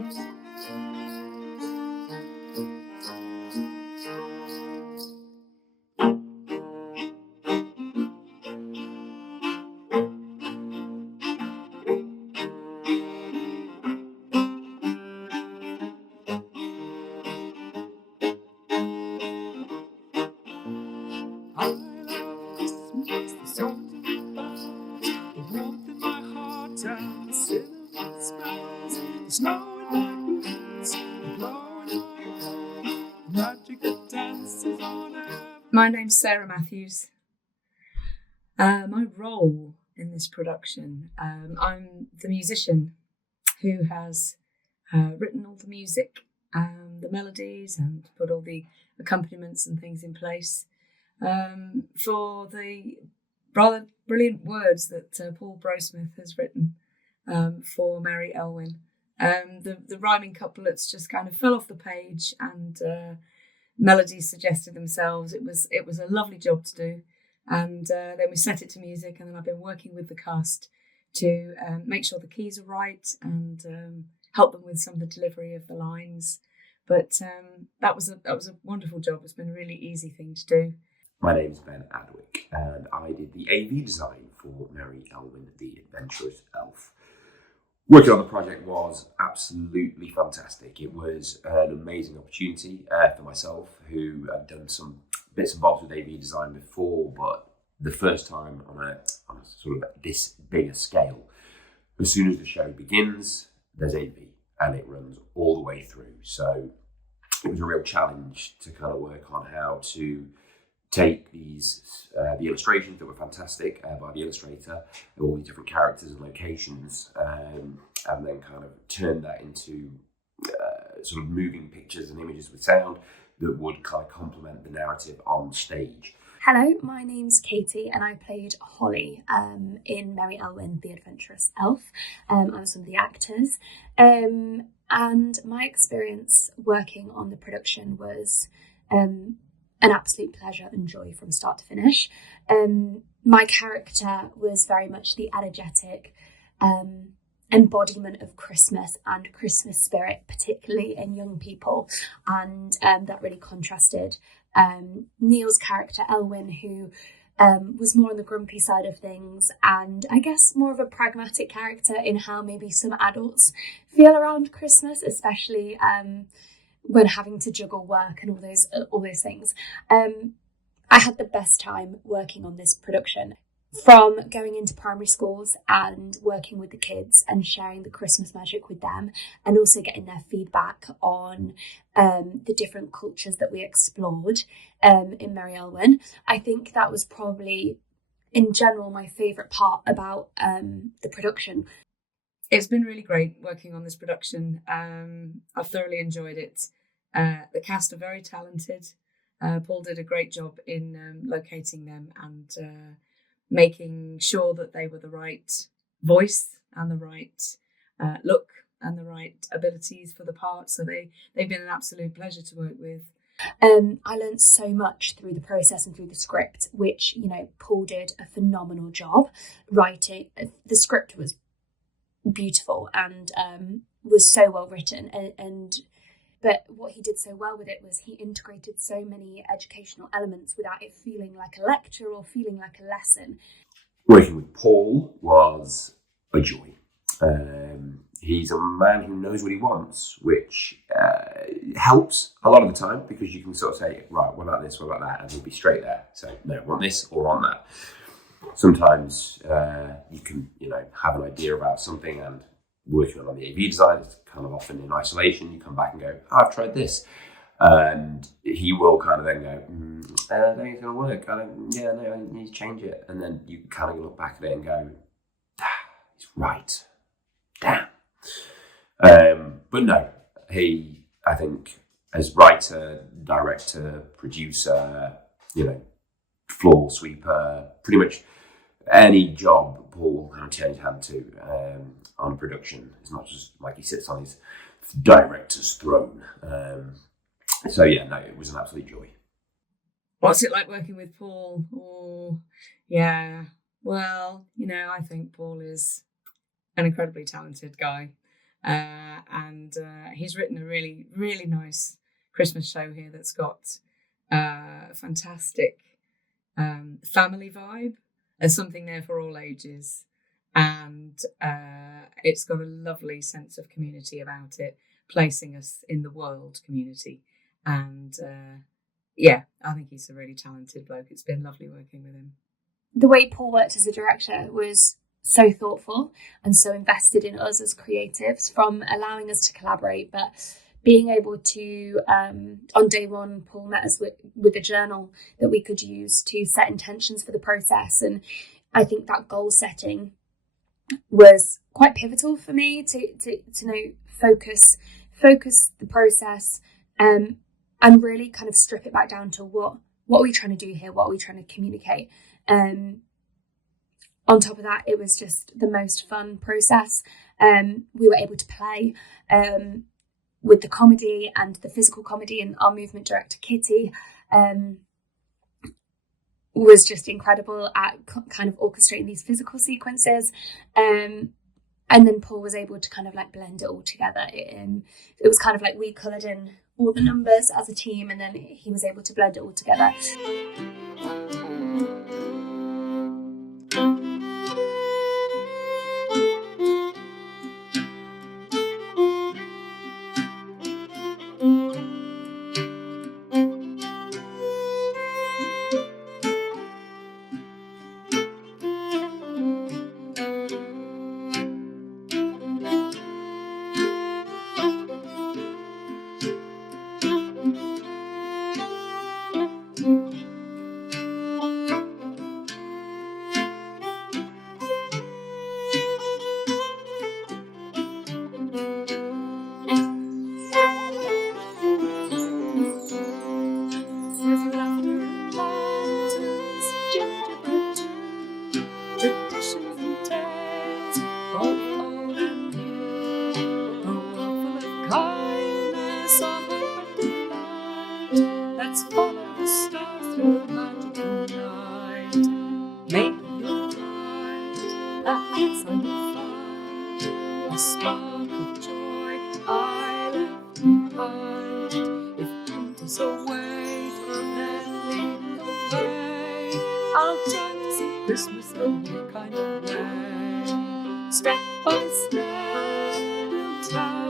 I love Christmas, the songs in the bells, the warmth in my heart and the cinnamon smells, the snow in my boots, the glow in my hair, magic that dances on air. My name's Sarah Matthews. My role in this production, I'm the musician who has written all the music, the melodies, and put all the accompaniments and things in place. For the rather brilliant words that Paul Broesmith has written for Merry Elwin. The rhyming couplets just kind of fell off the page, and melodies suggested themselves. It was a lovely job to do, and then we set it to music, and then I've been working with the cast to make sure the keys are right and help them with some of the delivery of the lines. But that was a wonderful job. It's been a really easy thing to do. My name's Ben Adwick, and I did the AV design for Merry Elwin, the Adventurous elf. Working on the project was absolutely fantastic. It was an amazing opportunity for myself, who had done some bits and bobs with AV design before, but the first time on a sort of this bigger scale. As soon as the show begins, there's AV, and it runs all the way through. So it was a real challenge to kind of work on how to take these the illustrations that were fantastic by the illustrator, all these different characters and locations, and then kind of turn that into sort of moving pictures and images with sound that would kind of complement the narrative on stage. Hello, my name's Katie, and I played Holly in Merry Elwin, the Adventurous elf. I was one of the actors, and my experience working on the production was an absolute pleasure and joy from start to finish. My character was very much the energetic embodiment of Christmas and Christmas spirit, particularly in young people, and that really contrasted. Neil's character, Elwin, who was more on the grumpy side of things, and I guess more of a pragmatic character in how maybe some adults feel around Christmas, especially when having to juggle work and all those things. I had the best time working on this production, from going into primary schools and working with the kids and sharing the Christmas magic with them, and also getting their feedback on the different cultures that we explored in Merry Elwin. I think that was probably, in general, my favourite part about the production. It's been really great working on this production. I've thoroughly enjoyed it. The cast are very talented. Paul did a great job in locating them and making sure that they were the right voice and the right look and the right abilities for the part. So they've been an absolute pleasure to work with. I learned so much through the process and through the script, which, Paul did a phenomenal job writing. The script was beautiful and was so well written, but what he did so well with it was he integrated so many educational elements without it feeling like a lecture or feeling like a lesson. Working with Paul was a joy. He's a man who knows what he wants, which helps a lot of the time, because you can sort of say, right, what about this, what about that? And he'll be straight there. So, no, I want this or on that. Sometimes you can, have an idea about something, and working on the AV design is kind of often in isolation. You come back and go, I've tried this. And he will kind of then go, I don't think it's going to work. I need to change it. And then you kind of look back at it and go, he's right. Damn. But no, I think, as writer, director, producer, floor sweeper, pretty much any job Paul kind of turned his hand to on production. It's not just like he sits on his director's throne. So yeah, no, it was an absolute joy. What's it like working with Paul? Oh, yeah. Well, I think Paul is an incredibly talented guy. and he's written a really, really nice Christmas show here that's got a fantastic family vibe. There's something there for all ages, and it's got a lovely sense of community about it, placing us in the world community. And I think he's a really talented bloke. It's been lovely working with him. The way Paul worked as a director was so thoughtful and so invested in us as creatives, from allowing us to collaborate, but being able to, on day one, Paul met us with a journal that we could use to set intentions for the process. And I think that goal setting was quite pivotal for me to focus the process, and really kind of strip it back down to what are we trying to do here? What are we trying to communicate? On top of that, it was just the most fun process. We were able to play with the comedy and the physical comedy, and our movement director, Kitty, was just incredible at kind of orchestrating these physical sequences. And then Paul was able to kind of like blend it all together. It was kind of like we coloured in all the numbers as a team, and then he was able to blend it all together. Let's follow the stars through the magical night. Make your mind, perhaps I will find a spark of joy I left behind. If hunters away from them leading the way, I'll try to see Christmas a new kind of way. Step by step, we'll try